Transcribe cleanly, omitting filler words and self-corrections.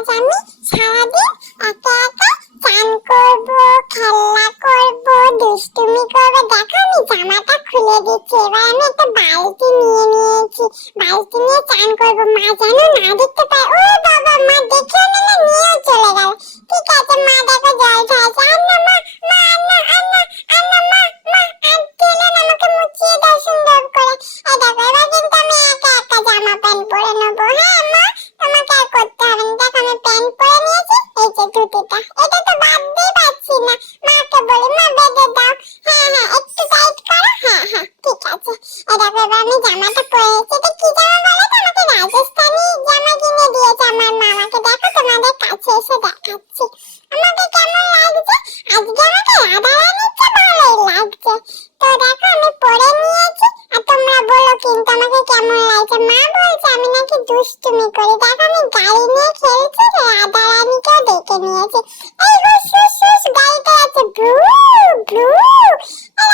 আজ আমি সারাদিন একা একা চান করবো, খেলা করবো, দুষ্টুমি করবো। দেখো আমি জামাটা খুলে দিচ্ছি। এবার আমি একটা বালতি নিয়ে নিয়েছি, বালতি নিয়ে চান করবো। মা যেন না দেখতে পায়। ও বাবা, মা দেখেও না, নিয়েও চলে গেল। ঠিক আছে, মা দেখো জল খাইছে। আন্না মা, মা আন্না আন্না আন্না, মা মা আন্টি এলেন, আমাকে মুছিয়ে দাও সুন্দর করে। এই দেখো, এবার কিন্তু আমি একা একা জামা প্যান্ট পরে নেবো। হ্যাঁ মা, তোমাকে আর করতে হবে না। দেখো আমি প্যান্ট পরে নিয়েছি, এই যে ধুতিটা, এটা তো বাঁধতেই পারছি না। মাকে বলি, মা বেঁধে দাও। হ্যাঁ হ্যাঁ, একটু টাইট করো। হ্যাঁ হ্যাঁ, ঠিক আছে। এই দেখো, এবার আমি জামাটা পরেছি। এটা কি জামা বলো তো? আমাকে রাজস্থানি জামা কিনে দিয়েছে আমার মা। আমাকে দেখো, তোমাদের কাছে এসে দেখাচ্ছি আমাকে কেমন লাগছে। আজকে আমাকে রাধা রানীর চেয়ে ভালোই লাগছে। তো দেখো আমি পরে নিয়েছি, আর তোমরা বলো কিন্তু আমাকে কেমন লাগছে। মা বলছে আমি নাকি দুষ্টুমি করি। দেখো আমি গাড়ি নিয়ে খেলছি, রাধা রানীকেও ডেকে নিয়েছি। এই হুস হুস হুস, গাড়িটা আছে, ব্রু ব্রু। এই